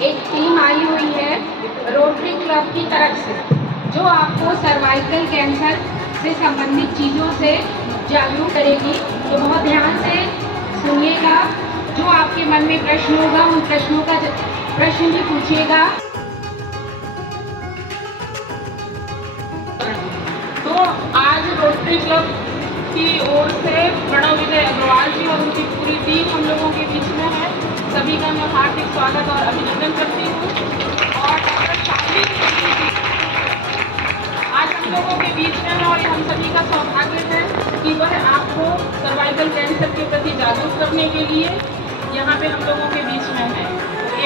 एक टीम आई हुई है रोटरी क्लब की तरफ से, जो आपको सर्वाइकल कैंसर से संबंधित चीज़ों से जागरूक करेगी। तो बहुत ध्यान से सुनिएगा, जो आपके मन में प्रश्न होगा उन प्रश्नों का प्रश्न भी पूछिएगा। तो आज रोटरी क्लब की ओर से प्रणव विजय अग्रवाल जी और उनकी पूरी टीम हम लोगों के बीच में है। सभी का मैं हार्दिक स्वागत और अभिनंदन करती हूँ। और डॉक्टर शालिनी जी आज हम लोगों के बीच में है और हम सभी का सौभाग्य है कि वह आपको सर्वाइकल कैंसर के प्रति जागरूक करने के लिए यहाँ पे हम लोगों के बीच में है।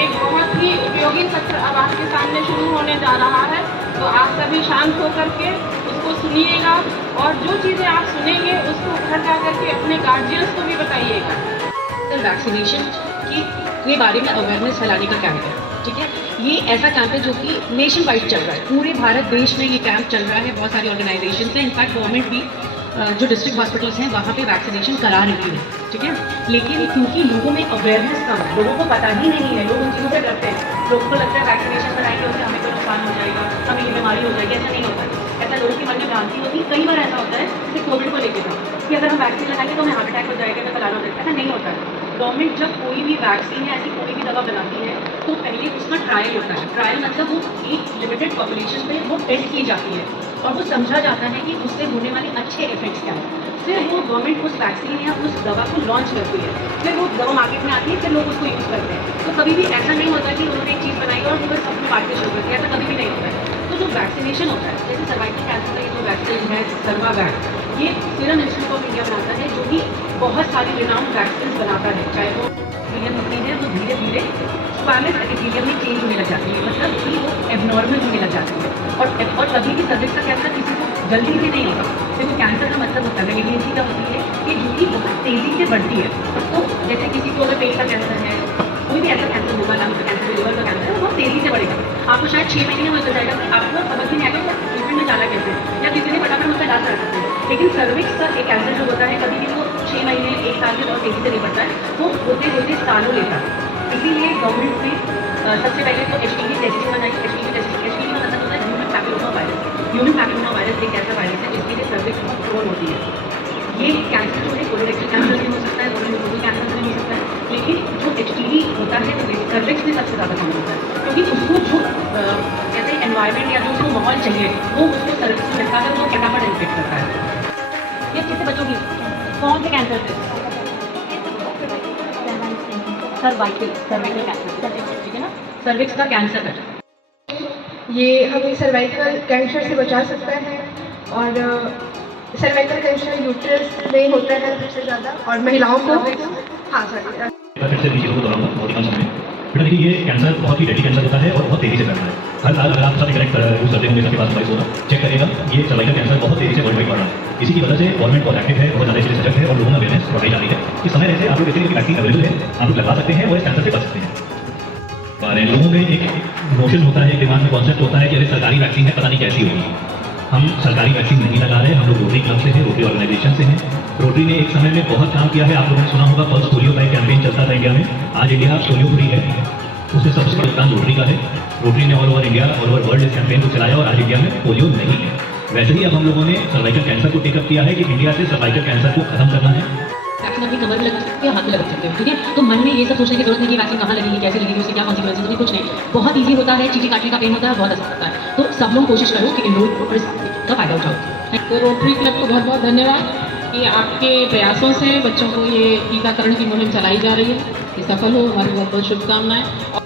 एक बहुत ही उपयोगी सत्र अब आपके सामने शुरू होने जा रहा है, तो आप सभी शांत होकर के उसको सुनिएगा और जो चीज़ें आप सुनेंगे उसको घर जा करके अपने गार्जियंस को भी बताइएगा। वैक्सीनेशन के बारे में अवेयरनेस फैलाने का कैंप है, ठीक है। ये ऐसा कैंप है जो कि नेशन वाइड चल रहा है, पूरे भारत देश में ये कैंप चल रहा है। बहुत सारी ऑर्गेनाइजेशन हैं, इनफैक्ट गवर्नमेंट भी जो डिस्ट्रिक्ट हॉस्पिटल्स हैं वहाँ पे वैक्सीनेशन करा रही है, ठीक है। लेकिन क्योंकि लोगों में अवेयरनेस कम है, लोगों को पता ही नहीं है, लोग उन चीज़ों से डरते हैं। लोगों को लगता है वैक्सीनेशन कराएंगे उससे हमें कोई नुकसान हो जाएगा, हमें ये बीमारी हो जाएगी। ऐसा नहीं होता है, ऐसा लोगों के मन में भ्रांति होती है। कई बार ऐसा होता है कि कोविड को लेकर था कि अगर हम वैक्सीन लगाएंगे तो हमें हार्ट अटैक हो जाएगा, हमें फलाना हो जाएगा। ऐसा नहीं होता है। गवर्नमेंट जब कोई भी वैक्सीन या ऐसी कोई भी दवा बनाती है तो पहले उसका ट्रायल होता है। ट्रायल मतलब वो एक लिमिटेड पॉपुलेशन पे वो टेस्ट की जाती है और वो समझा जाता है कि उससे होने वाले अच्छे इफेक्ट्स क्या हैं। फिर वो गवर्नमेंट उस वैक्सीन या उस दवा को लॉन्च करती है, फिर वो दवा मार्केट में आती है, फिर लोग उसको यूज़ करते हैं। तो कभी भी ऐसा नहीं होता कि उन्होंने एक चीज़ बनाई और वो बस अपने बांटने शुरू करते हैं, ऐसा कभी भी नहीं होता है। तो जो वैक्सीनेशन होता है, जैसे सर्वाइकल कैंसर का जो वैक्सीन है सर्वावैक्स, ये सीरम इंस्टीट्यूट ऑफ इंडिया बनाता है, जो कि बहुत सारी रिनाउंड वैक्सीन बनाता है। चाहे वो एपिथेलियम होती है तो धीरे धीरे स्क्वैमस एपिथेलियम में चेंज होने लग जाती है, मतलब कि वो एबनॉर्मल होने लग जाती है। और कभी भी सर्विक्स का कैंसर किसी को जल्दी से नहीं होता। देखो कैंसर का मतलब होता है मेलिग्नेंसी क्या होती है कि जो कि बहुत तेज़ी से बढ़ती है। तो जैसे किसी को अगर पेट का कैंसर है, कोई भी ऐसा कैंसर होगा, लंग का कैंसर, लिवर का कैंसर है, बहुत तेज़ी से बढ़ेगा। आपको शायद 6 महीने में हो जाएगा, आपको समझ ही नहीं आएगा ट्रीटमेंट में जाना कैसे, या किसी ने फटाफट उसका इलाज करा सकते हैं। लेकिन सर्विक्स का एक कैंसर जो होता है, कभी भी वो 6 महीने 1 साल में बहुत तेज़ी से नहीं बढ़ता है, वो होते होते सालों लेता है। इसीलिए गवर्नमेंट ने सबसे पहले तो HPV टेस्टिंग बनाई। HPV का मतलब होता है human papilloma virus. Human papilloma virus एक ऐसा वायरस है जिसके लिए सर्विक्स बहुत प्रोन होती है। ये कैंसर जो है कोलोरेक्टल कैंसर भी हो सकता है, कोलोरेक्टल कैंसर भी हो सकता है, लेकिन जो HPV होता है तो सर्विक्स में सबसे ज़्यादा कम होता है, क्योंकि उसको जो कहते हैं एनवायरमेंट या जो उसको माहौल चाहिए वो उसको सर्विक्स में मिलता है, वो फटाफट इन्फेक्ट करता है। ये किससे बचोगी? कौन से कैंसर से? सर्वाइकल कैंसर, ठीक है ना, सर्विक्स का कैंसर है। ये हमें सर्वाइकल कैंसर से बचा सकता है और सर्वाइकल कैंसर यूट्रस में होता है सबसे ज़्यादा, और महिलाओं को हाँ सॉरी फिर से नीचे को दोहराऊंगा बहुत ही कम समय में। बेटा देखिए, ये कैंसर बहुत ही डेडली कैंसर होता है और बहुत तेज़ी से फैलता है। हर साल अगर आप साथ कनेक्ट यूज़ करते होंगे, सबके पास मोबाइल होगा, चेक करिएगा, ये सर्वाइकल कैंसर बहुत तेज़ी से वर्ल्ड वाइड बढ़ रहा है। इसी की वजह से गवर्नमेंट बहुत एक्टिव है, बहुत ज़्यादा इसलिए सजग है और लोगों में अवेयरनेस बढ़ाई जा रही है कि समय रहते आप लोग जैसे वैक्सीन अवेलेबल है, आप लोग लगवा सकते हैं और इस कैंसर से बच सकते हैं। और लोगों में एक नोशन होता है, दिमाग में कॉन्सेप्ट होता है कि अरे सरकारी वैक्सीन है, पता नहीं कैसी होगी। हम सरकारी वैक्सीन नहीं लगा रहे, हम लोग रोटरी क्लब से हैं, रोटरी ऑर्गेनाइजेशन से हैं। रोटरी ने एक समय में बहुत काम किया है, आप लोगों ने सुना होगा पल्स पोलियो का एक कैंपेन चलता था इंडिया में। आज इंडिया पोलियो फ्री है, उससे सबसे बड़ा योगदान रोटरी का है। रोटरी ने all over India, all over world इस कैंपेन को चलाया और आज इंडिया में पोलियो नहीं है। वैसे ही अब हम लोगों ने सर्वाइकल कैंसर को टेकअप किया है कि इंडिया से सर्वाइकल कैंसर को खत्म करना है। वैक्सीन अपनी कमर में लगा सकते हो, हाथ में लगा सकते हो, ठीक है। तो मन में ये सब सोचने की जरूरत नहीं कि वैक्सीन कहाँ लगेगी, कैसे लगेगी, उससे क्या कॉन्सिक्वेंसेस होंगे, कुछ नहीं। बहुत ईजी होता है, चीटी काटने का पेन होता है, बहुत असर होता है। तो सब लोग कोशिश करो कि एनरोल करो और इस का फायदा उठाओ। तो रोटरी क्लब को बहुत बहुत धन्यवाद कि आपके प्रयासों से बच्चों को ये टीकाकरण की मुहिम चलाई जा रही है, ये सफल हो, हमारी बहुत बहुत शुभकामनाएं।